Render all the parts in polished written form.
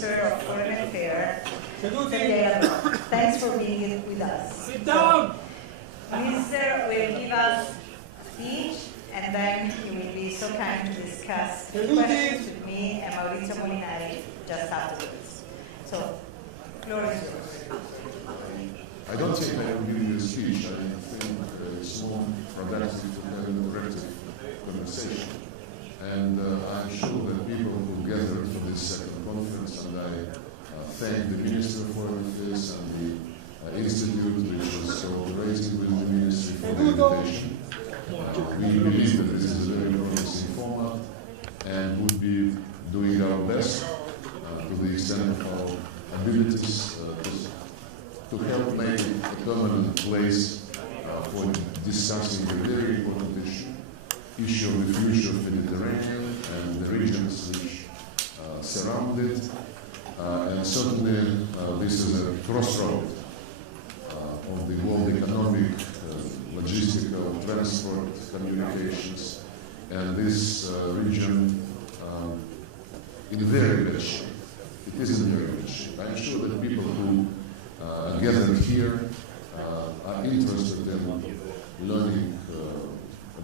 Minister of Foreign Affairs, Sergey Lavrov. Thanks for being with us. Sit down! Minister will give us a speech, and then he will be so kind to discuss questions with me and Maurizio Molinari just afterwards. So, floor is yours. I don't think I will give you a speech. I think it's more productive to have a productive conversation. And I'm sure that people who gathered for this second conference, and I thank the Minister for this and the Institute, which was cooperating with the Ministry for the invitation. We believe that this is a very promising format and would be doing our best to the extent of our abilities to help make a permanent place for discussing a very important issue of the future of the Mediterranean and the regions which surround it. And certainly this is a crossroad of the world economic, logistical, transport, communications, and this region in very bad shape. It is in very bad shape. I'm sure that people who are gathered here are interested in learning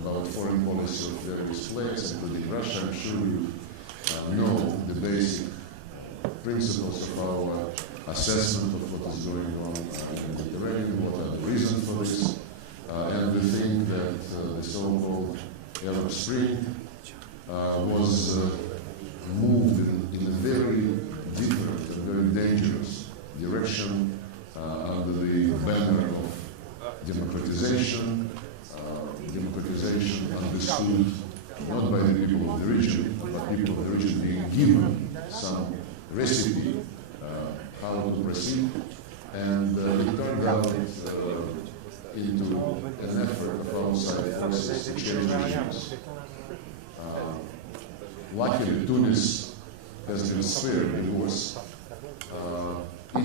about foreign policy of various players, including Russia. I'm sure you know the basic principles of our assessment of what is going on in the Mediterranean, what are the reasons for this, and we think that the so-called Arab Spring was moved in a very different and very dangerous direction under the banner of democratization, democratization understood not by the people of the region, but people of the region being given some recipe how to proceed, and it turned out into an effort of outside forces to change regimes. Luckily, Tunis has been spared divorce.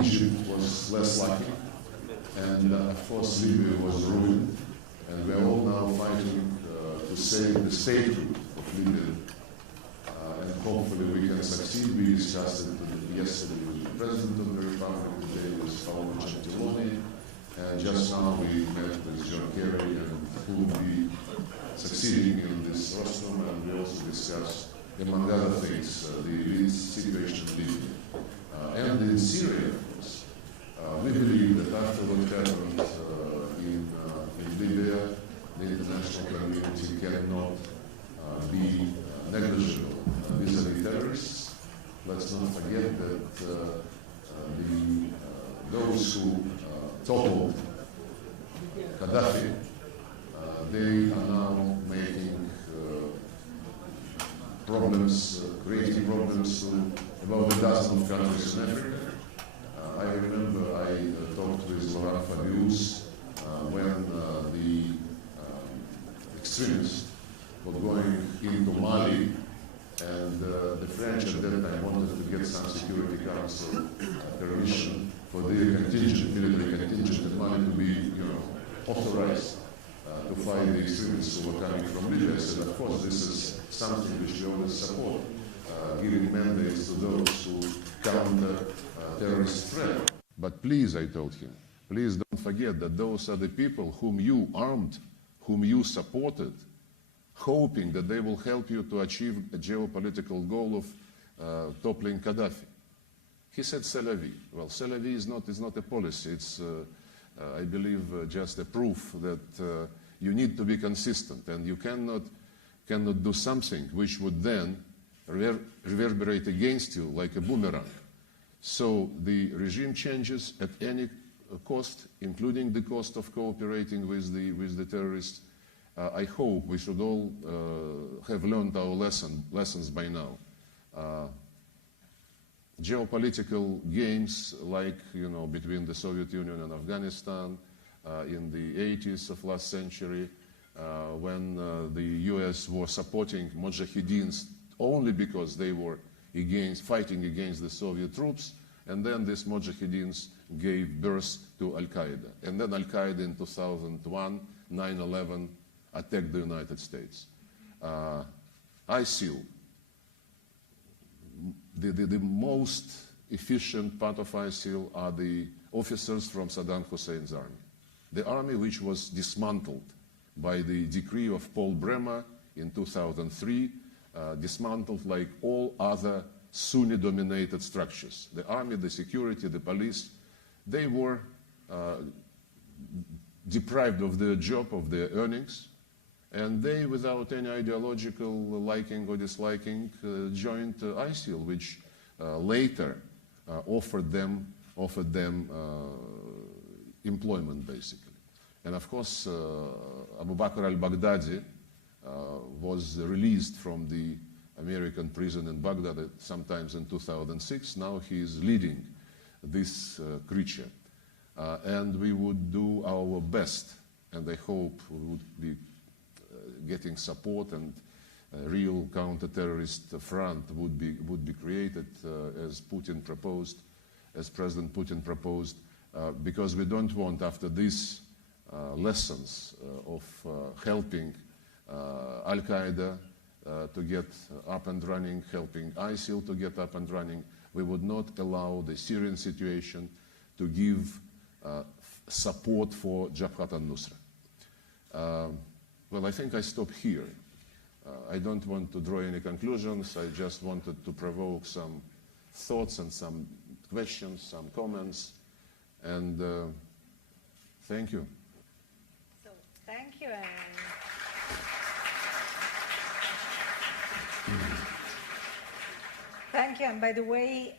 Egypt was less lucky, and of course Libya was ruined, and we are all now fighting to save the statehood of Libya, and hopefully we can succeed. We discussed it yesterday with the President of the Republic, today with Paolo Gentiloni, and just now we met with John Kerry, and who will be succeeding in this rostrum, and we also discussed, among other things, the situation in Libya. And in Syria, of course, we believe that after what happened in Libya, the international community cannot be negligible vis-à-vis terrorists. Let's not forget that those who toppled Gaddafi, they are now making problems, creating problems to about a dozen of countries in Africa. I remember I talked with Laurent Fabius when the extremists were going into Mali, and the French at that time wanted to get some Security Council permission for their contingent, military contingent in Mali to be, authorized to fight the extremists who were coming from Libya. I said, of course, this is something which we always support, giving mandates to those who counter terrorist threat. But please, I told him, please don't forget that those are the people whom you armed, whom you supported, hoping that they will help you to achieve a geopolitical goal of toppling Gaddafi. He said, c'est la vie. Well, c'est la vie is not a policy. It's, I believe, just a proof that you need to be consistent, and you cannot do something which would then reverberate against you like a boomerang. So the regime changes at any cost, including the cost of cooperating with the terrorists. I hope we should all have learned our lessons by now. Geopolitical games like, between the Soviet Union and Afghanistan in the 80s of last century, when the US was supporting Mojahideens only because they were fighting against the Soviet troops, and then these Mojahideens gave birth to Al-Qaeda. And then Al-Qaeda in 2001, 9/11, attacked the United States. ISIL, the most efficient part of ISIL are the officers from Saddam Hussein's army. The army which was dismantled by the decree of Paul Bremer in 2003, dismantled like all other Sunni-dominated structures. The army, the security, the police, they were deprived of their job, of their earnings, and they, without any ideological liking or disliking, joined ISIL, which later offered them employment, basically. And of course, Abu Bakr al-Baghdadi was released from the American prison in Baghdad sometimes in 2006. Now he is leading this creature. And we would do our best, and I hope we would be getting support, and a real counter-terrorist front would be created as Putin proposed, as President Putin proposed, because we don't want, after these lessons of helping Al-Qaeda to get up and running, helping ISIL to get up and running, we would not allow the Syrian situation to give support for Jabhat al-Nusra. Well, I think I stop here. I don't want to draw any conclusions. I just wanted to provoke some thoughts and some questions, some comments, and thank you. So, thank you. Thank you. And by the way,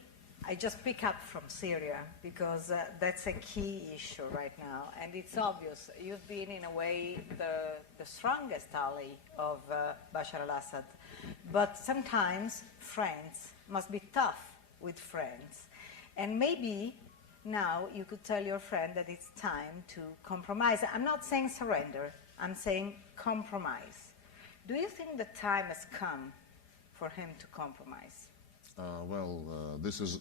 I just pick up from Syria because that's a key issue right now. And it's obvious. You've been, in a way, the strongest ally of Bashar al-Assad. But sometimes friends must be tough with friends. And maybe now you could tell your friend that it's time to compromise. I'm not saying surrender. I'm saying compromise. Do you think the time has come for him to compromise? This is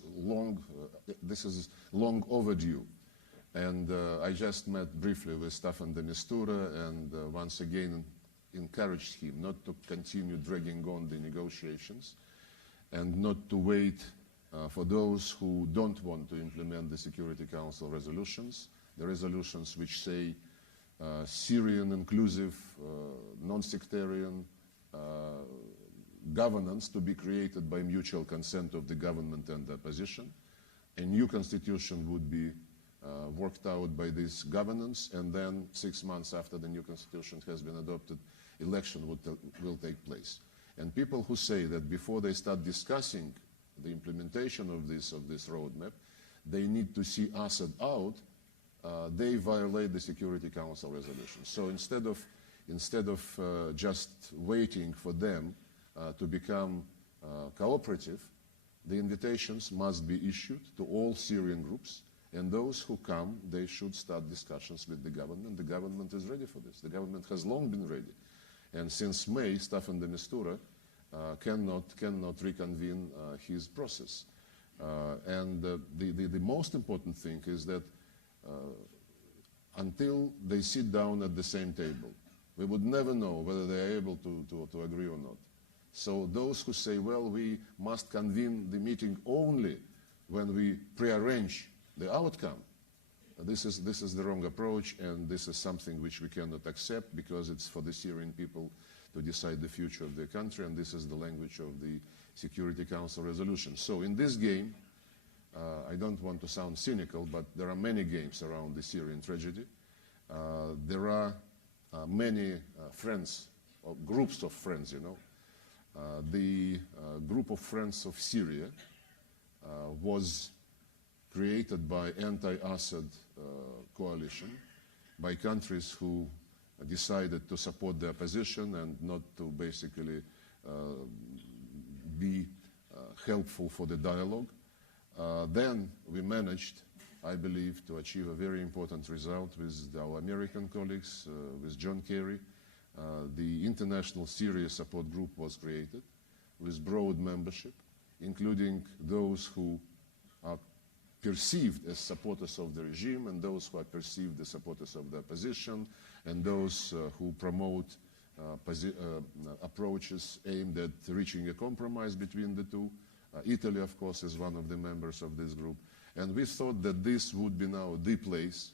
long overdue, and I just met briefly with Staffan de Mistura, and once again encouraged him not to continue dragging on the negotiations, and not to wait for those who don't want to implement the Security Council resolutions, the resolutions which say Syrian inclusive, non-sectarian governance to be created by mutual consent of the government and the opposition. A new constitution would be worked out by this governance, and then 6 months after the new constitution has been adopted, election will take place. And people who say that before they start discussing the implementation of this roadmap, they need to see Assad out, they violate the Security Council resolution. So instead of just waiting for them to become cooperative, the invitations must be issued to all Syrian groups, and those who come, they should start discussions with the government. The government is ready for this. The government has long been ready. And since May, Staffan de Mistura cannot reconvene his process. And the most important thing is that until they sit down at the same table, we would never know whether they are able to agree or not. So those who say, well, we must convene the meeting only when we prearrange the outcome, this is the wrong approach, and this is something which we cannot accept, because it's for the Syrian people to decide the future of their country, and this is the language of the Security Council resolution. So in this game, I don't want to sound cynical, but there are many games around the Syrian tragedy. There are many friends, or groups of friends, you know. The group of friends of Syria was created by anti-Assad coalition, by countries who decided to support the opposition and not to basically be helpful for the dialogue. Then we managed, I believe, to achieve a very important result with our American colleagues, with John Kerry. The International Syria Support Group was created with broad membership, including those who are perceived as supporters of the regime, and those who are perceived as supporters of the opposition, and those who promote approaches aimed at reaching a compromise between the two. Italy, of course, is one of the members of this group. And we thought that this would be now the place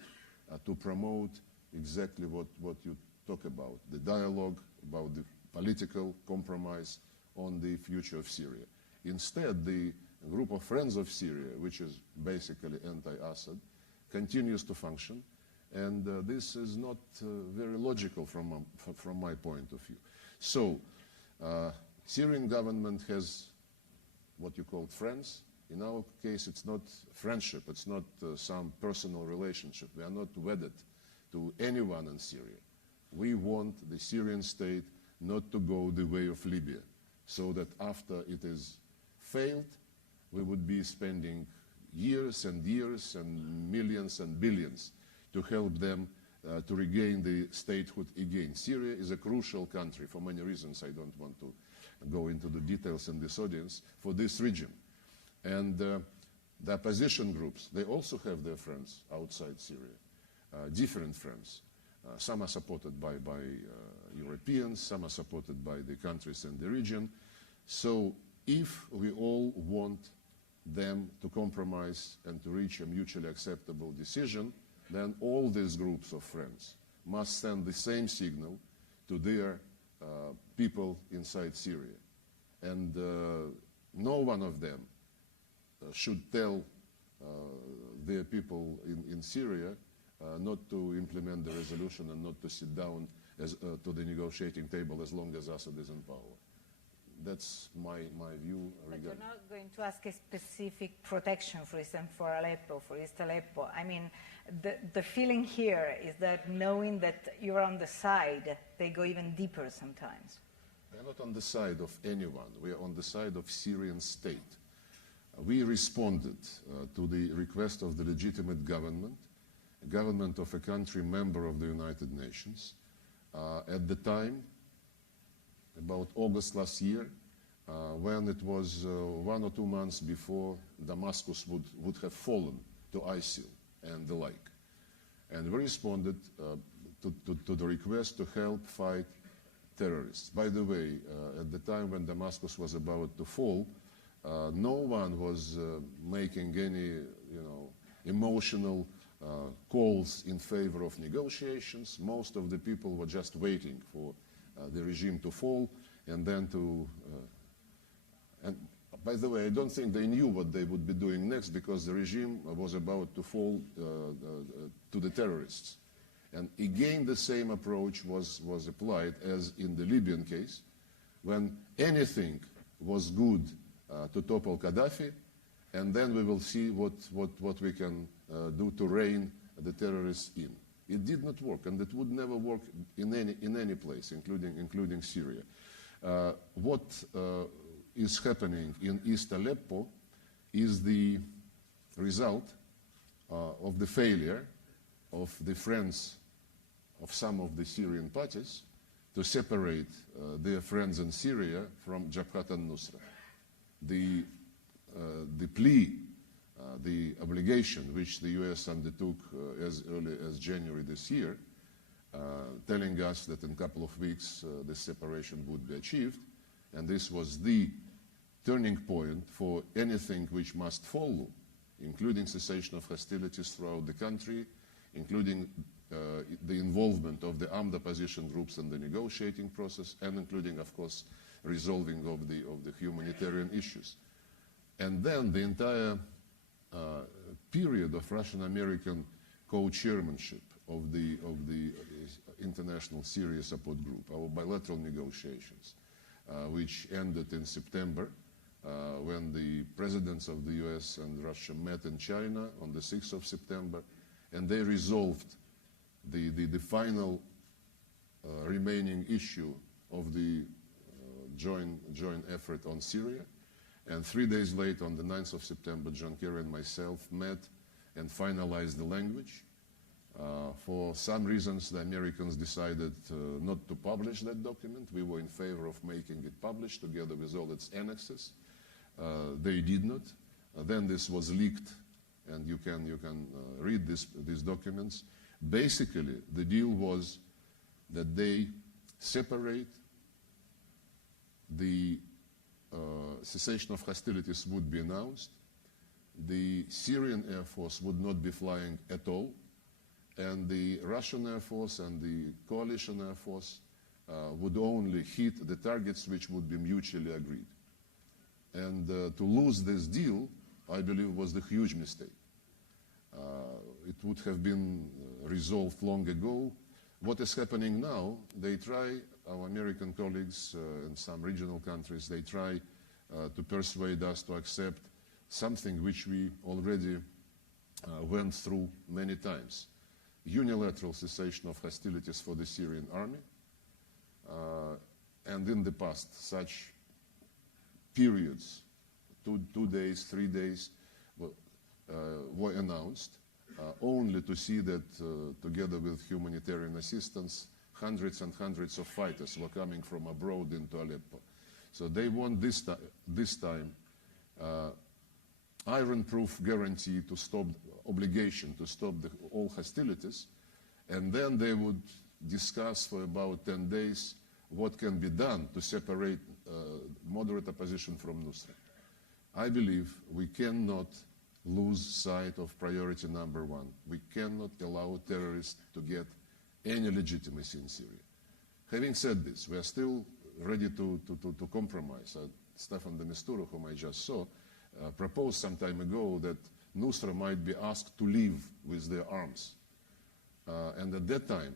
to promote exactly what you talk about, the dialogue about the political compromise on the future of Syria. Instead, the group of Friends of Syria, which is basically anti-Assad, continues to function, and this is not very logical from my point of view. So, Syrian government has what you call friends. In our case, it's not friendship, it's not some personal relationship. We are not wedded to anyone in Syria. We want the Syrian state not to go the way of Libya, so that after it is failed, we would be spending years and years and millions and billions to help them to regain the statehood again. Syria is a crucial country for many reasons. I don't want to go into the details in this audience for this region. And the opposition groups, they also have their friends outside Syria, different friends. Some are supported by Europeans, some are supported by the countries in the region. So if we all want them to compromise and to reach a mutually acceptable decision, then all these groups of friends must send the same signal to their people inside Syria. And no one of them should tell their people in Syria not to implement the resolution and not to sit down to the negotiating table as long as Assad is in power. That's my view. But you're not going to ask a specific protection, for example, for Aleppo, for East Aleppo. I mean, the feeling here is that knowing that you're on the side, they go even deeper sometimes. We're not on the side of anyone. We are on the side of Syrian state. We responded to the request of the legitimate government of a country member of the United Nations. At the time, about August last year, when it was 1 or 2 months before Damascus would have fallen to ISIL and the like. And we responded to the request to help fight terrorists. By the way, at the time when Damascus was about to fall, no one was making any, emotional calls in favor of negotiations. Most of the people were just waiting for the regime to fall, and then and by the way, I don't think they knew what they would be doing next, because the regime was about to fall to the terrorists. And again, the same approach was applied as in the Libyan case, when anything was good to topple Gaddafi, and then we will see what we can do to rein the terrorists in. It did not work, and it would never work in any place, including Syria. What is happening in East Aleppo is the result of the failure of the friends of some of the Syrian parties to separate their friends in Syria from Jabhat al-Nusra. The plea, the obligation which the US undertook as early as January this year, telling us that in a couple of weeks this separation would be achieved, and this was the turning point for anything which must follow, including cessation of hostilities throughout the country, including the involvement of the armed opposition groups in the negotiating process, and including, of course, resolving of the humanitarian issues. And then the entire period of Russian-American co-chairmanship of the International Syria Support Group, our bilateral negotiations, which ended in September, when the presidents of the US and Russia met in China on the 6th of September, and they resolved the final remaining issue of the joint effort on Syria. And 3 days later, on the 9th of September, John Kerry and myself met and finalized the language. For some reasons, the Americans decided not to publish that document. We were in favor of making it published together with all its annexes. They did not. Then this was leaked, and you can read these documents. Basically, the deal was that they separate the cessation of hostilities would be announced, the Syrian Air Force would not be flying at all, and the Russian Air Force and the Coalition Air Force would only hit the targets which would be mutually agreed. And to lose this deal, I believe, was the huge mistake. It would have been resolved long ago. What is happening now, they try, our American colleagues in some regional countries, they try to persuade us to accept something which we already went through many times. Unilateral cessation of hostilities for the Syrian army. And in the past, such periods, two days, 3 days, were announced, only to see that together with humanitarian assistance, hundreds and hundreds of fighters were coming from abroad into Aleppo. So they want this time iron-proof guarantee to stop, obligation to stop all hostilities, and then they would discuss for about 10 days what can be done to separate moderate opposition from Nusra. I believe we cannot lose sight of priority number one. We cannot allow terrorists to get any legitimacy in Syria. Having said this, we are still ready to compromise. Stefan de Mistura, whom I just saw, proposed some time ago that Nusra might be asked to leave with their arms. And at that time,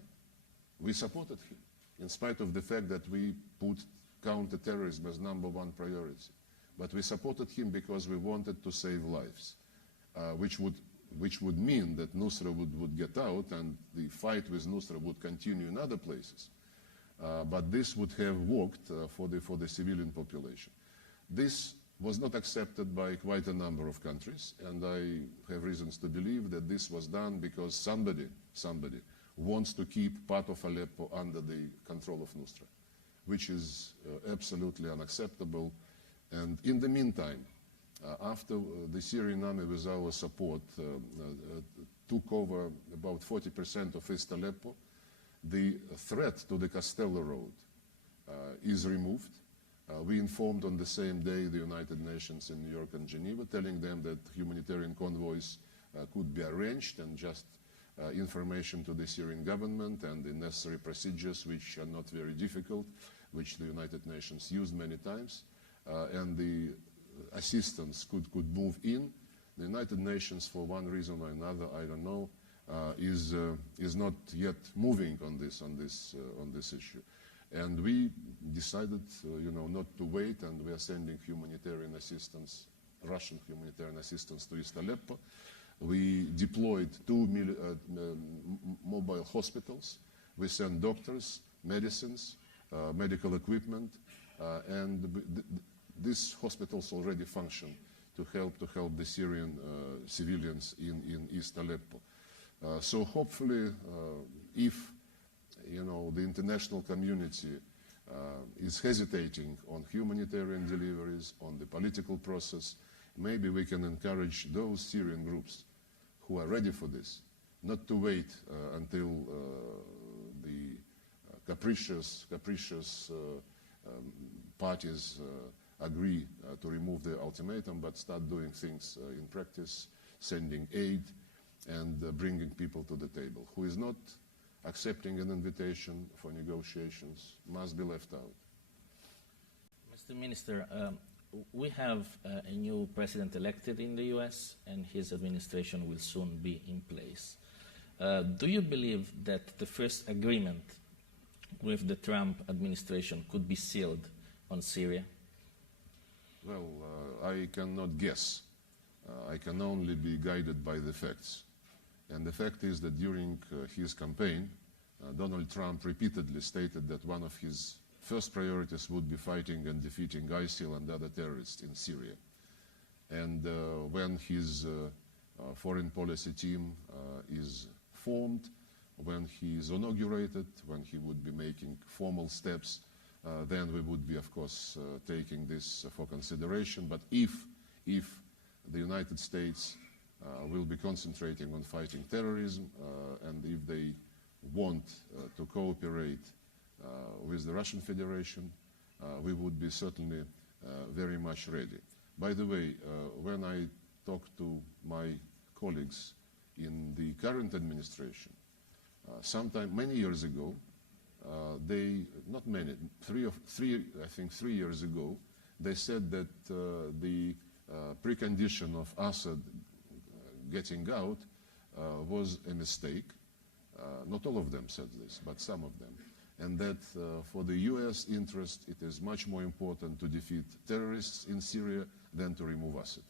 we supported him, in spite of the fact that we put counter-terrorism as #1 priority. But we supported him because we wanted to save lives, which would mean that Nusra would get out and the fight with Nusra would continue in other places. But this would have worked for the civilian population. This was not accepted by quite a number of countries, and I have reasons to believe that this was done because somebody wants to keep part of Aleppo under the control of Nusra, which is absolutely unacceptable. And in the meantime, after the Syrian army, with our support, took over about 40% of East Aleppo, the threat to the Castello Road is removed. We informed on the same day the United Nations in New York and Geneva, telling them that humanitarian convoys could be arranged, and just information to the Syrian government and the necessary procedures, which are not very difficult, which the United Nations used many times, and the assistance could move in. The United Nations, for one reason or another, I don't know, is not yet moving on this issue. And we decided, not to wait, and we are sending humanitarian assistance, Russian humanitarian assistance to East Aleppo. We deployed 2 mobile hospitals. We sent doctors, medicines, medical equipment, and these hospitals already function to help the Syrian civilians in East Aleppo. So hopefully, if the international community is hesitating on humanitarian deliveries, on the political process, maybe we can encourage those Syrian groups who are ready for this, not to wait until the capricious parties agree to remove the ultimatum, but start doing things in practice, sending aid and bringing people to the table. Who is not accepting an invitation for negotiations must be left out. Mr. Minister, we have a new president elected in the US, and his administration will soon be in place. Do you believe that the first agreement with the Trump administration could be sealed on Syria? Well, I cannot guess. I can only be guided by the facts. And the fact is that during his campaign, Donald Trump repeatedly stated that one of his first priorities would be fighting and defeating ISIL and other terrorists in Syria. And when his foreign policy team is formed, when he is inaugurated, when he would be making formal steps, then we would be, of course, taking this for consideration. But if the United States will be concentrating on fighting terrorism, and if they want to cooperate with the Russian Federation, we would be certainly very much ready. By the way, when I talk to my colleagues in the current administration, many years ago, not many, 3 years ago, they said that the precondition of Assad getting out was a mistake. Not all of them said this, but some of them. And that for the US interest, it is much more important to defeat terrorists in Syria than to remove Assad.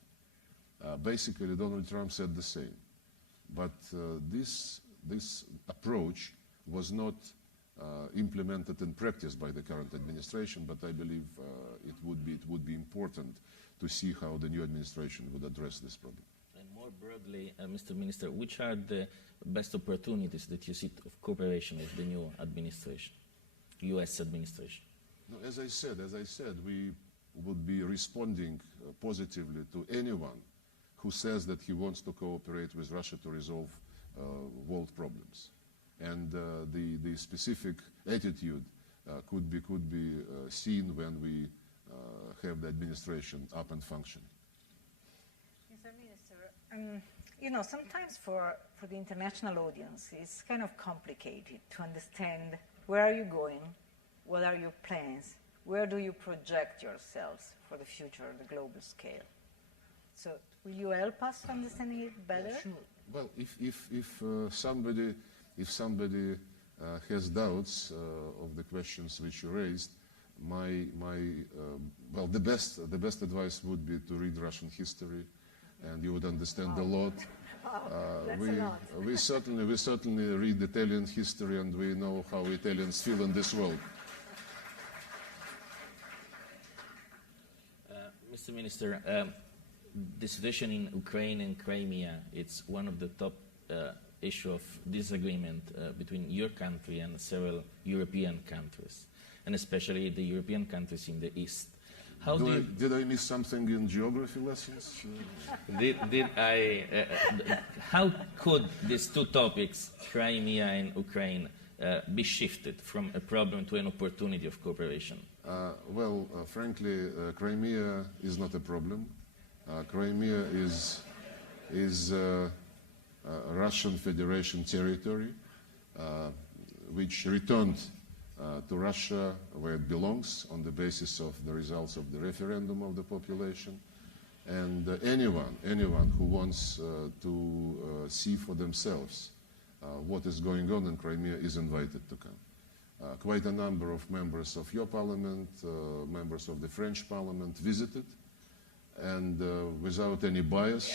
Basically, Donald Trump said the same. But this approach was not implemented in practice by the current administration, but I believe it would be important to see how the new administration would address this problem. And more broadly, Mr. Minister, which are the best opportunities that you see of cooperation with the new administration, U.S. administration? No, as I said, we would be responding positively to anyone who says that he wants to cooperate with Russia to resolve world problems. And the specific attitude could be seen when we have the administration up and functioning. Mr. Minister, you know, sometimes for the international audience, it's kind of complicated to understand where are you going, what are your plans, where do you project yourselves for the future on the global scale. So will you help us understanding it better? Yeah, sure. Well, if somebody has doubts of the questions which you raised, well, the best advice would be to read Russian history, and you would understand a lot. We certainly read Italian history, and we know how Italians feel in this world. Mr. Minister, the situation in Ukraine and Crimea, it's one of the top issue of disagreement between your country and several European countries, and especially the European countries in the East. Did I miss something in geography lessons? How could these two topics, Crimea and Ukraine, be shifted from a problem to an opportunity of cooperation? Frankly, Crimea is not a problem. Crimea is Russian Federation territory, which returned to Russia where it belongs on the basis of the results of the referendum of the population. And anyone who wants to see for themselves what is going on in Crimea is invited to come. Quite a number of members of your parliament, members of the French parliament visited, and without any bias,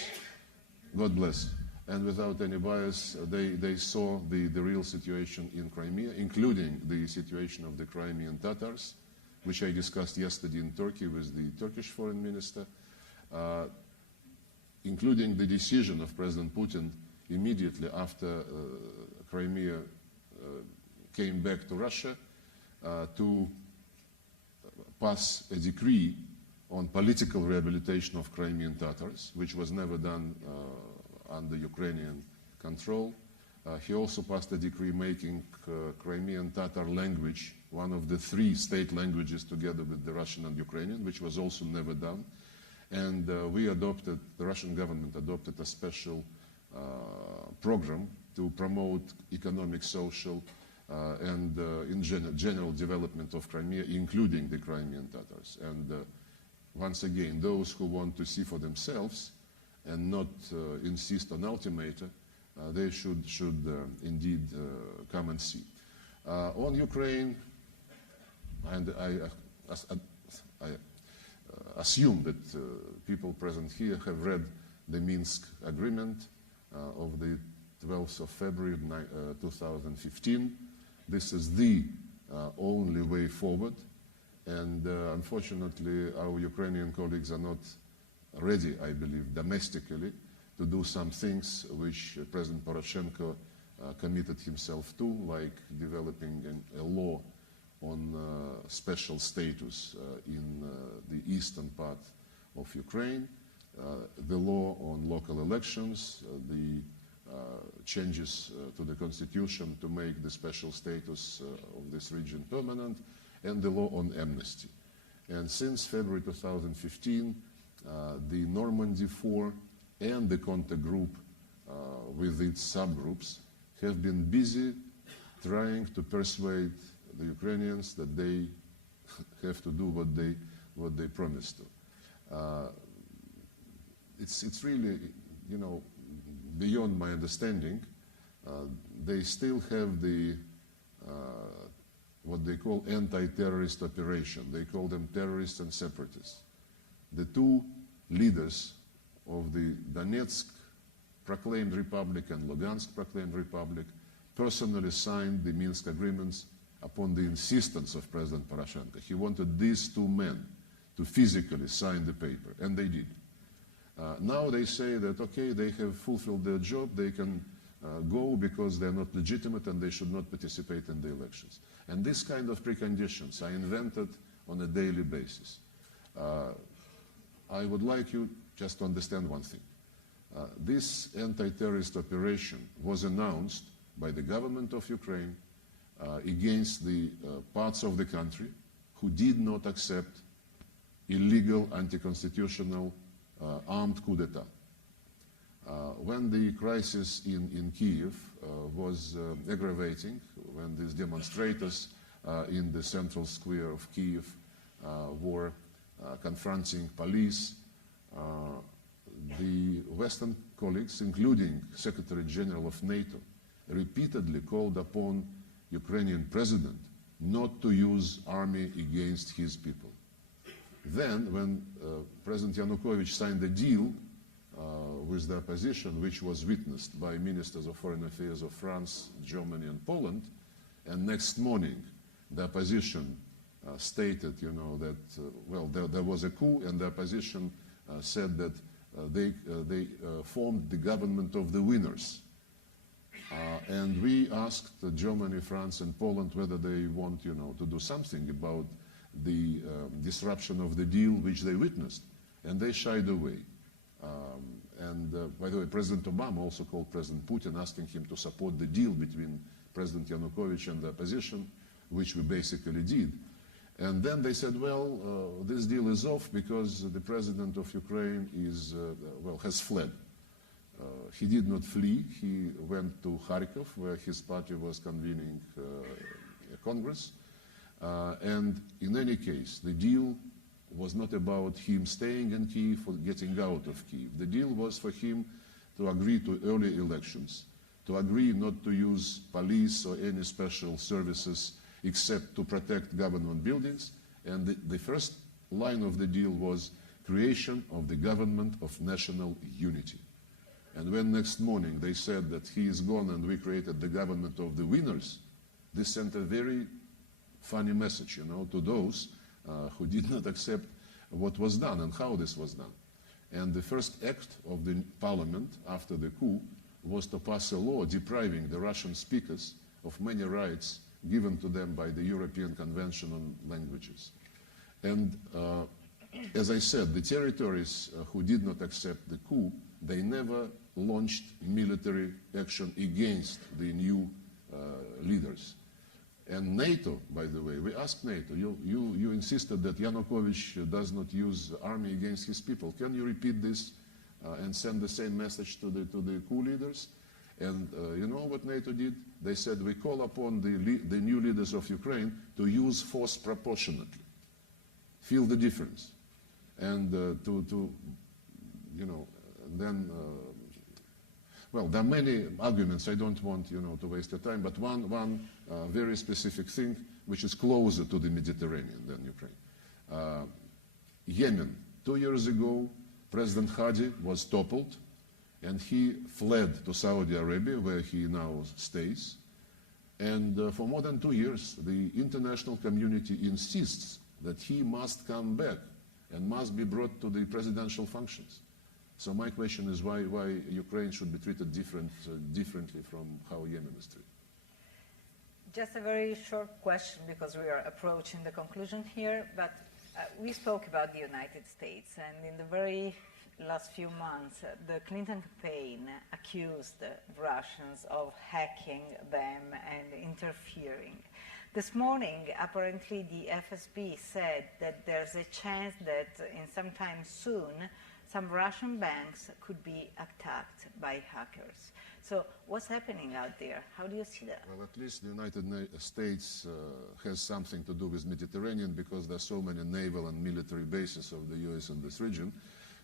God bless, and without any bias, they saw the real situation in Crimea, including the situation of the Crimean Tatars, which I discussed yesterday in Turkey with the Turkish foreign minister, including the decision of President Putin immediately after Crimea came back to Russia to pass a decree on political rehabilitation of Crimean Tatars, which was never done under Ukrainian control. He also passed a decree making Crimean Tatar language one of the 3 state languages together with the Russian and Ukrainian, which was also never done. And the Russian government adopted a special program to promote economic, social, and in general development of Crimea, including the Crimean Tatars. And once again, those who want to see for themselves and not insist on ultimata, they should indeed come and see. On Ukraine, and I assume that people present here have read the Minsk Agreement of the 12th of February 2015. This is the only way forward, and unfortunately our Ukrainian colleagues are not ready, I believe, domestically to do some things which President Poroshenko committed himself to, like developing a law on special status in the eastern part of Ukraine, the law on local elections, the changes to the constitution to make the special status of this region permanent, and the law on amnesty. And since February 2015, the Normandy 4 and the contact group with its subgroups have been busy trying to persuade the Ukrainians that they have to do what they promised to. It's really, you know, beyond my understanding. They still have the what they call anti-terrorist operation. They call them terrorists and separatists. The two leaders of the Donetsk proclaimed republic and Lugansk proclaimed republic personally signed the Minsk agreements upon the insistence of President Poroshenko. He wanted these two men to physically sign the paper, and they did. Now they say that, okay, they have fulfilled their job, they can go because they're not legitimate and they should not participate in the elections. And this kind of preconditions are invented on a daily basis. I would like you just to understand one thing. This anti-terrorist operation was announced by the government of Ukraine against the parts of the country who did not accept illegal, anti-constitutional armed coup d'etat. When the crisis in Kyiv was aggravating, when these demonstrators in the central square of Kyiv were confronting police, the Western colleagues, including Secretary General of NATO, repeatedly called upon Ukrainian president not to use army against his people. Then, when President Yanukovych signed a deal with the opposition, which was witnessed by ministers of foreign affairs of France, Germany, and Poland, and next morning the opposition stated, you know, that well, there was a coup, and the opposition said that they formed the government of the winners. And we asked Germany, France, and Poland whether they want, you know, to do something about the disruption of the deal which they witnessed, and they shied away. By the way, President Obama also called President Putin, asking him to support the deal between President Yanukovych and the opposition, which we basically did. And then they said, well, this deal is off because the president of Ukraine is, has fled. He did not flee. He went to Kharkov, where his party was convening a Congress. And in any case, the deal was not about him staying in Kyiv or getting out of Kyiv. The deal was for him to agree to early elections, to agree not to use police or any special services except to protect government buildings. And the first line of the deal was creation of the government of national unity. And when next morning they said that he is gone and we created the government of the winners, this sent a very funny message, you know, to those who did not accept what was done and how this was done. And the first act of the parliament after the coup was to pass a law depriving the Russian speakers of many rights given to them by the European Convention on Languages. And as I said, the territories who did not accept the coup, they never launched military action against the new leaders. And NATO, by the way, we asked NATO, you insisted that Yanukovych does not use army against his people. Can you repeat this and send the same message to the coup leaders? And you know what NATO did? They said, we call upon the new leaders of Ukraine to use force proportionately. Feel the difference. And you know, then, well, there are many arguments. I don't want, you know, to waste your time, but one very specific thing, which is closer to the Mediterranean than Ukraine. Yemen, 2 years ago, President Hadi was toppled, and he fled to Saudi Arabia, where he now stays. And for more than 2 years, the international community insists that he must come back and must be brought to the presidential functions. So my question is why Ukraine should be treated differently from how Yemen is treated. Just a very short question, because we are approaching the conclusion here, but we spoke about the United States, and in the very last few months, the Clinton campaign accused the Russians of hacking them and interfering. This morning, apparently the FSB said that there's a chance that in some time soon, some Russian banks could be attacked by hackers. So what's happening out there? How do you see that? Well, at least the United States has something to do with Mediterranean because there are so many naval and military bases of the U.S. in this region.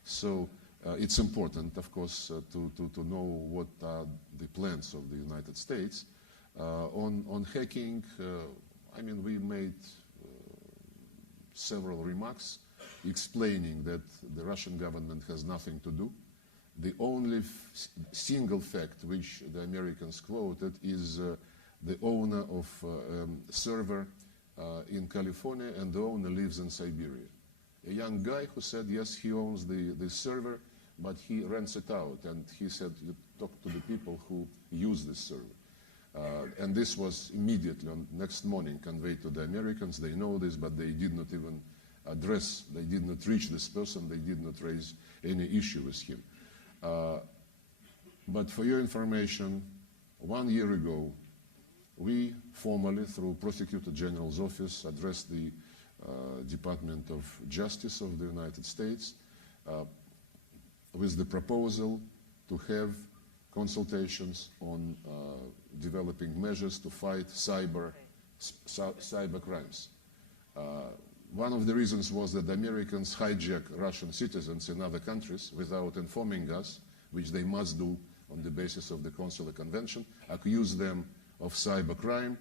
So it's important, of course, to know what are the plans of the United States. On hacking, I mean, we made several remarks explaining that the Russian government has nothing to do. The only single fact which the Americans quoted is the owner of a server in California, and the owner lives in Siberia. A young guy who said, yes, he owns the server, but he rents it out. And he said, you talk to the people who use this server. And this was immediately, on next morning, conveyed to the Americans. They know this, but they did not even address, they did not reach this person, they did not raise any issue with him. But for your information, 1 year ago, we formally, through Prosecutor General's office, addressed the Department of Justice of the United States with the proposal to have consultations on developing measures to fight cyber crimes. One of the reasons was that the Americans hijack Russian citizens in other countries without informing us, which they must do on the basis of the Consular Convention, accuse them of cybercrime,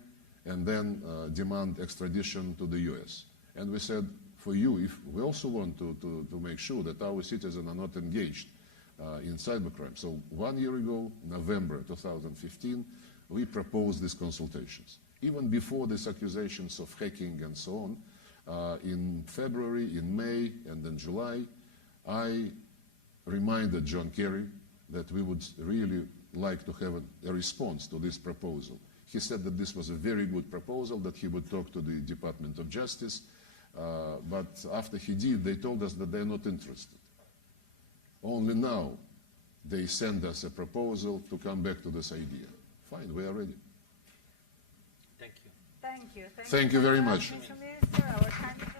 and then demand extradition to the US. And we said, for you, if we also want to make sure that our citizens are not engaged in cybercrime. So 1 year ago, November 2015, we proposed these consultations. Even before these accusations of hacking and so on, in February, in May, and in July, I reminded John Kerry that we would really like to have a response to this proposal. He said that this was a very good proposal, that he would talk to the Department of Justice, but after he did, they told us that they're not interested. Only now they send us a proposal to come back to this idea. Fine, we are ready. Thank you. Thank you. Thank you very much. Mr. Minister, our time is